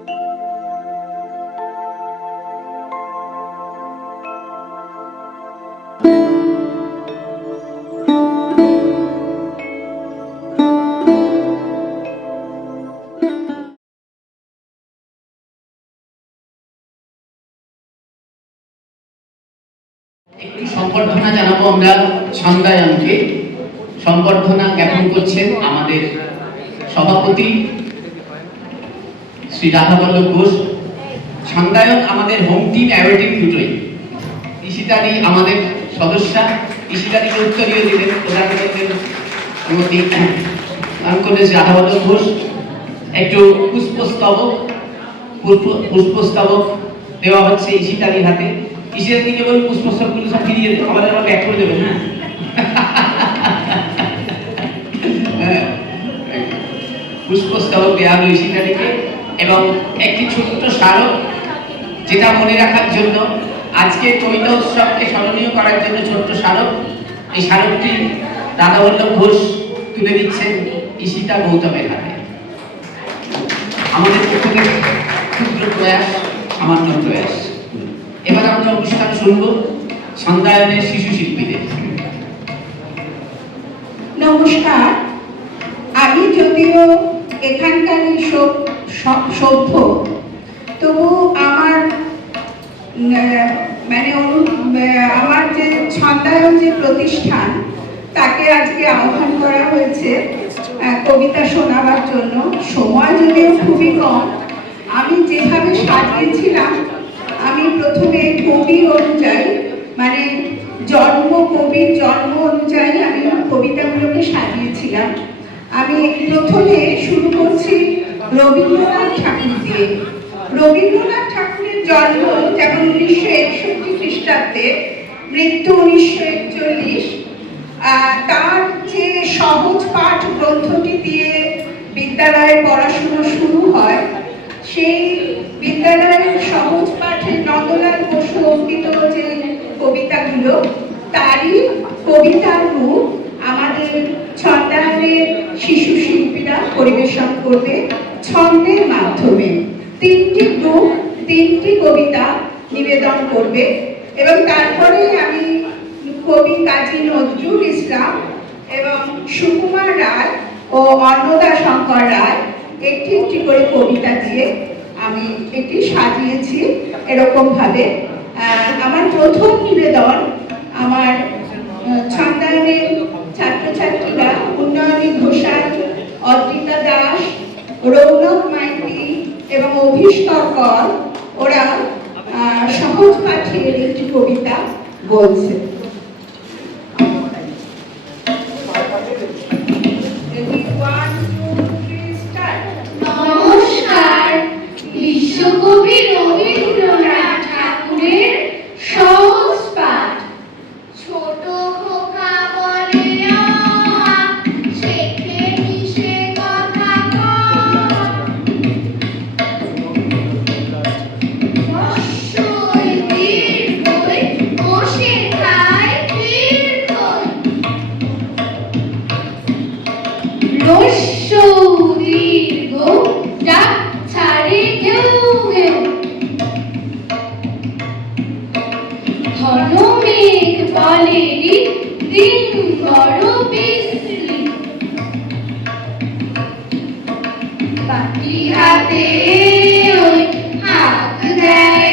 একটু সম্বর্ধনা জানাবো আমরা ছন্দায়নকে। সম্বর্ধনা জ্ঞাপন করছেন আমাদের সভাপতি শ্রী রাধাবল্লভ ঘোষ। ছন্দায়ন আমাদের হোম টিম অ্যাওয়ার্ডিং দুটোই। ঈশিতাদি আমাদের সদস্যা, ঈশিতাদিকে উত্তরীয় দিলেন প্রধানমন্ত্রী রাধাবল্লভ ঘোষ। একটু পুষ্পস্তবক দেওয়া হচ্ছে ঈশিতাদির হাতে। ঈশিতাদিকে বলুন পুষ্পস্তবকগুলো সব ফিরিয়ে আমাদের আবার ব্যাক করে দেবেন। হ্যাঁ, পুষ্পস্তবক দেওয়া হলো ঈশিতাদিকে এবং একটি ছোট্ট স্মারক, যেটা মনে রাখার জন্য আজকে কবিতা উৎসবকে স্মরণীয় করার জন্য ছোট্ট স্মারক। এই স্মারকটি রাধাবল্লভ ঘোষ তুলে দিচ্ছেন ঈশিতা গৌতমের হাতে। আমাদের পক্ষ থেকে ক্ষুদ্র প্রয়াস, সামান্য প্রয়াস। এবার আমরা অনুষ্ঠান শুনবো ছন্দায়নের শিশু শিল্পীদের। নমস্কার। আমি যদিও এখানকারই সভ্য, তবু আমার আমার যে ছন্দায়ন যে প্রতিষ্ঠান, তাকে আজকে আহ্বান করা হয়েছে কবিতা শোনাবার জন্য। সময় যদিও খুবই কম, আমি যেভাবে সাজিয়েছিলাম, আমি প্রথমে কবি অনুযায়ী, মানে কবির জন্ম অনুযায়ী আমি কবিতাগুলোকে সাজিয়েছিলাম। আমি প্রথমে শুরু করছি রবীন্দ্রনাথ ঠাকুর দিয়ে। রবীন্দ্রনাথ ঠাকুরের জন্ম যেমন 1961 খ্রিস্টাব্দে, মৃত্যু 1941। তার যে সহজ পাঠ গ্রন্থটি দিয়ে বিদ্যালয়ে পড়াশোনা শুরু হয়, সেই বিদ্যালয়ের সহজ পাঠে নন্দলাল বসু অঙ্কিত যে কবিতাগুলো, তারই কবিতার রূপ আমাদের ছন্দায়নের শিশু শিল্পীরা পরিবেশন করবে ছন্দের মাধ্যমে। 3টি গ্রুপ 3টি কবিতা নিবেদন করবে এবং তারপরে আমি কবি কাজী নজরুল ইসলাম এবং সুকুমার রায় ও অন্নদা শঙ্কর রায় একটি একটি করে কবিতা দিয়ে আমি এটি সাজিয়েছি। এরকম ভাবে আমার প্রথম নিবেদন আমার ছন্দায়নের ছাত্রছাত্রীরা উন্নয়নী ঘোষাল, অদ্রিতা দাস, রৌনক মাইতি এবং অভিষ্কর কর, ওরা সহজ পাঠের একটি কবিতা বলছে। নমস্কার। বিশ্বকবি রবীন্দ্রনাথ ঠাকুরের সহজ পাঠ। ছোট খোকা বলে শেখে মিশে কথা বসে খায় দীর্ঘ ডাক ছাড়ে ঘেউ ঘেউ। ঘন মেঘ বলে দিন বড় বিশ্রী। বাটি হাতে ওই হাত দেয়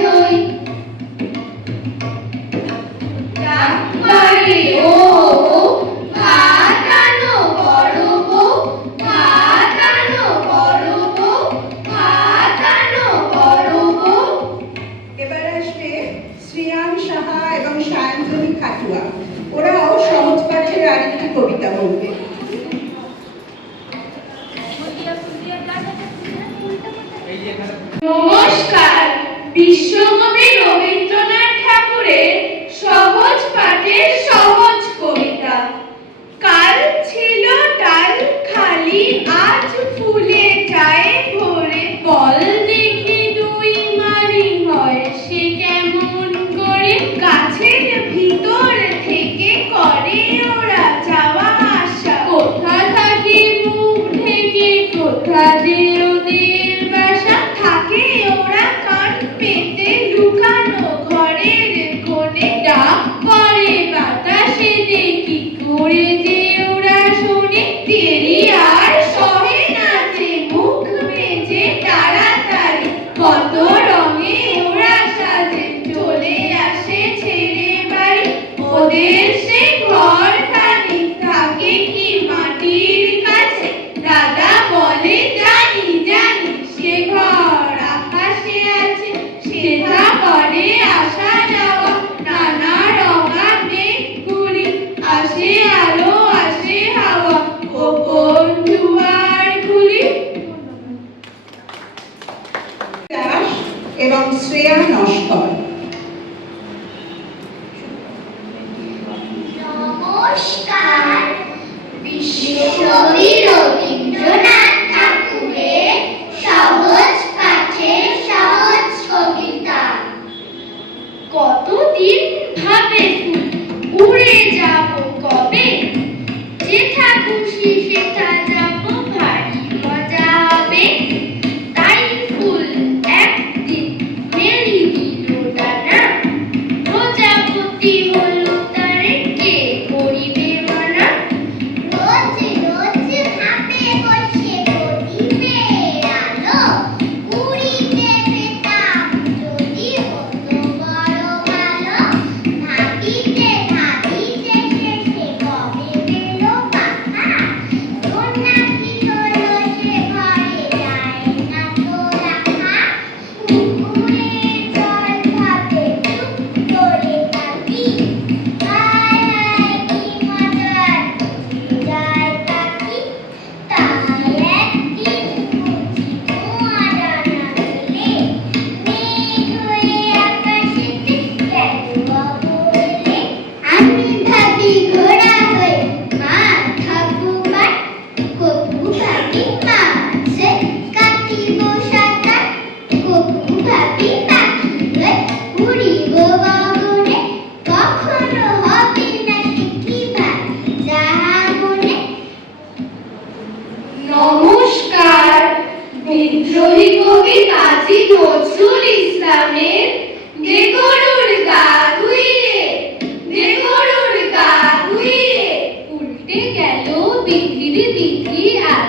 দই। ডাক পারে ও ভাত আনো বড় বউ, ভাত আনো বড় বউ, ভাত আনো বড় বউ। এবার আসবে শ্রীরাম সাহা এবং সায়ন্তনী খাটুয়া, ওরাও সহজ পাঠের আরেকটি কবিতা বলবে। নমস্কার। বিশ্বকবি রবীন্দ্রনাথ ঠাকুরের সহজ পাঠের সহজ কবিতা। কাল ছিল ডাল খালি, আজ ফুলে যায় ভরে। বল দেখি দুই মারি হয় সে কেমন করে। গাছের ভিতর থেকে করে ওরা যাওয়া আসা। কোথা থাকে মুখ ঢেকে, কোথা যে ওদের বাসা।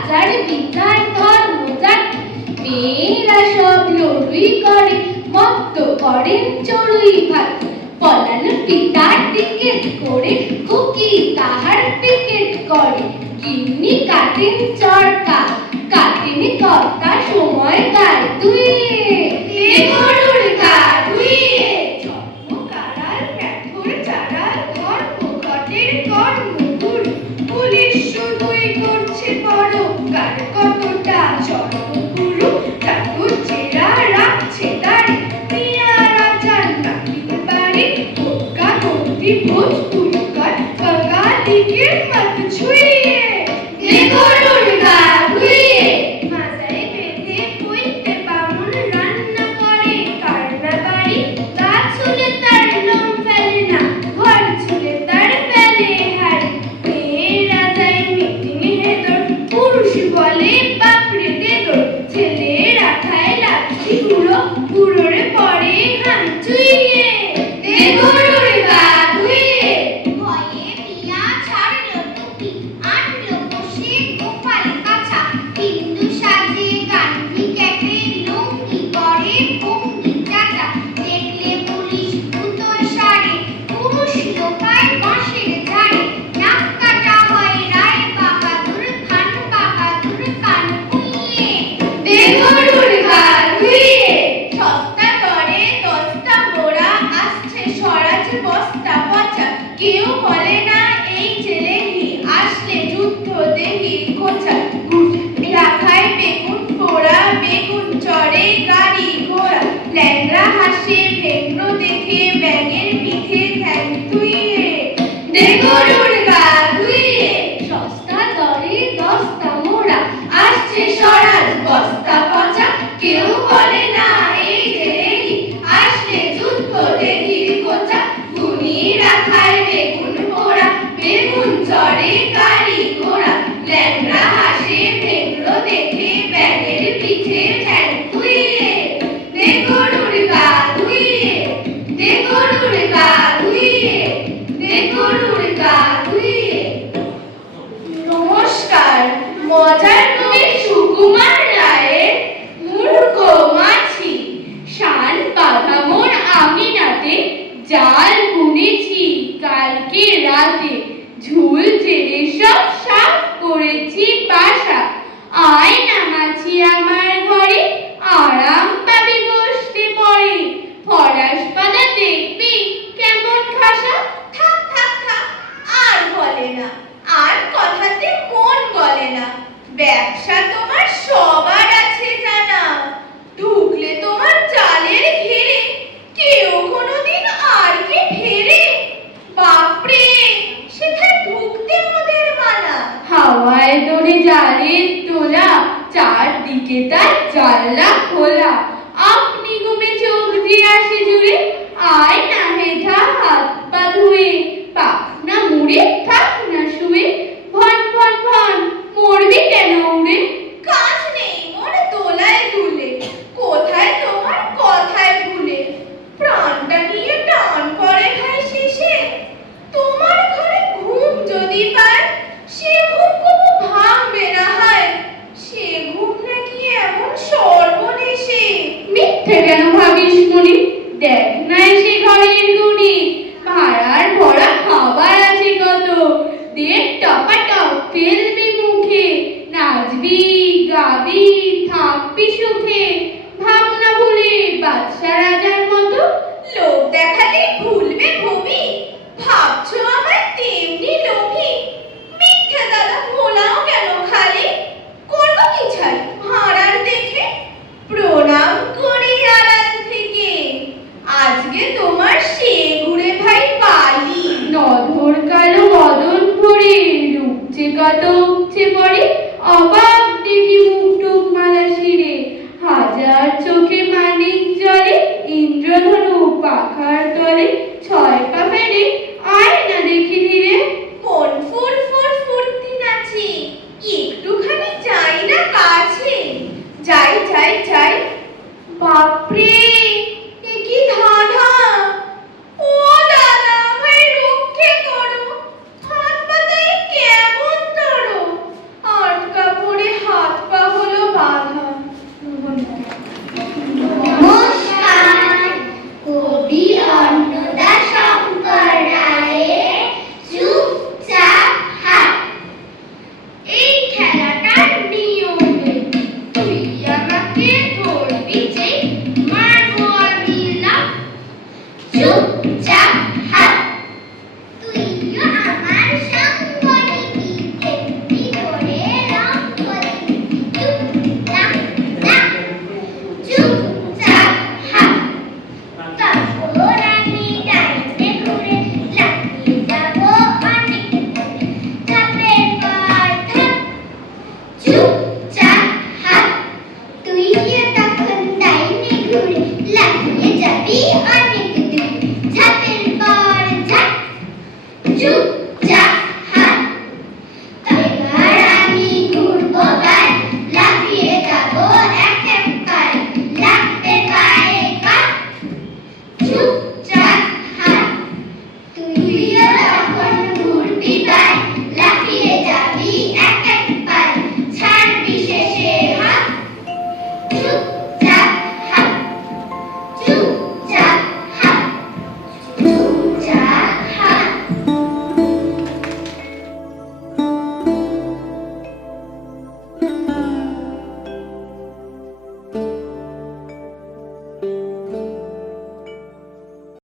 রাজার বিদ্যার ধর্মজাত। মেয়েরা সব লড়ুই করে, মত্ত করেন চড়ুই ভাত। পলানো পিতার টিকেট করে, খুকি তাহার পিকেট করে। গিন্নি কাটেন চরকা, কাটেন কর্তা সময় গায় দুইয়ে। গরুর গা ধুইয়ে জন্মকারার ব্যাঘ্র চারার ধর্ম ঘটের কর্মপুর। পুলিশ শুধুই করছে বড়, কার কতটা জন্মপুরু। ঠাকুর চেরা রাখছে দাঁড়ি, মিয়া রাজার নাতির বাড়ি। হুক্কা গন্ডি ভোজপুরি কর, গঙ্গা দিকের মাথ ছুঁয়ে। গরুর গা ধুইয়ে মাজায় বেঁধে বইতে বামুন রান্না করে। কারনা বাড়ি গা ছুলে তার লোম ফেলে না, ঘর ছুলে তার ফেলে হাড়ি। মেয়েরা যায় মিটিং হেদর, পুরুষ বলে বাপরে দেদর। ছেলেরা খায় লাচ্ছি গুঁড়ো, গুঁড়োরে পড়ে হান চুইয়ে। গরুর গা ধুইয়ে ভয়ে পিয়া ছাড়ল টুপি, আনল বসে গোপাল কাছা। হিন্দু সাজে গান্ধী ক্যাপে, লুঙ্গি করে ভঙ্গি চাচা। দেখলে পুলিশ ভূতর সারে, পুরুষ লোকায় বাঁশের ঝাড়ে। নাক কাটা হয় রায় বাহাদুর, খান বাহাদুর কান ফুঁইয়ে। গরুর গা ধুইয়ে সস্তা করে দস্তা মোড়া, আসছে স্বরাজ বস্তা পচা। কেউ বলে না এই ছেলেহি, আসলে যুদ্ধ দেহি খোঁচা। রাখায় বেগুন পোড়া, বেগুন চড়ে গাড়ি ঘোড়া। ল্যাংড়া হাসে ভেগ্ন দেখে, ব্যাঙের পিঠে ঠ্যাং ধুইয়ে। গরুর গা ধুইয়ে সস্তা দরে দস্তা মোড়া, আসছে স্বরাজ বস্তা পচা। কেউ বলে না এই ছেলেহি, আসলে যুদ্ধ দেখি খোঁচা। গুনি রাখায় বেগুন পোড়া, বেগুন চড়ে গাড়ি ঘোড়া। ল্যাংড়া হাসে ভেগ্ন দেখে, ব্যাঙের পিঠে ঠ্যাং ধুইয়ে। গরুর গা ধুইয়ে, গরুর গা ধুইয়ে, গরুর গা ধুইয়ে। নমস্কার। মজার কবি সুকুমার রায়ের মূর্খ মাছি। শান বাঁধা মোর আমিনাতে, জাল বুনেছি কালকে রাতে। ঝুল ছেড়ে সব সাফ করেছি বাসা। আয় না মাছি আমার ঘরে, আরাম পাবি বসতে পরে। ফরাস পাতা দেখবি কেমন খাসা। থাক থাক থাক, আর বলে না, আর কথাতে মন গলে না। ব্যবসা তোমার সবার আছে জানা, ঢুকলে তোমার জালের ঘেরে। কেউ কোনোদিন আর কি ফেরে? বাপরে, সেখানে ঢুকতে মোদের মানা। হাওয়ায় দোলে জালের তোলা, চারদিকে তার জানলা খোলা। আপনি ঘুমে চোখ দিয়ে আসে জুড়ে, আয় না হেঠা হাত পা ধুয়ে। পাখনা মুড়ে থাক না শুয়ে, ভন ভন ভন মরবি কেন উড়ে? কাজ নেই মোর দোলায় দুলে, কোথায় তোমার কথায় ভুলে। প্রাণটা নিয়ে টান পড়ে হয় শেষে, তোমার ঘরে ঘুম যদি পায়, সে ঘুম কবু ভাঙবে না হয়। সে ঘুম নাকি এমন সর্বনেশে। মিথ্যে কেন ভাবিস মনি, দেখ না সে ঘরের গুণী। ভাড়ার ভরা খাবার আছে কত, দেখ টপাটপ ফেলবি মুখে। নাচবি গাবি থাকবি সুখে, ভাবনা ভুলে বাদশা রাজার মতো। লোক দেখালে ভুলবে ভবি, ভাবছো আমার তেমনি লোভী। মিথ্যে দাদা ভোলাও কেন খালি, করবো কি ছাই ভাড়ার দেখে। প্রণাম করি আড়াল থেকে, আজকে তোমার সে ঘুরে ভাই বালি। নধর কালো বদন ভরে, রূপছে কত উপচে পড়ে। অবাক দেখি মুখ টুক মালা শিরে, হাজার চোখে মানিক জলে। ইন্দ্রধনু পাখার তলে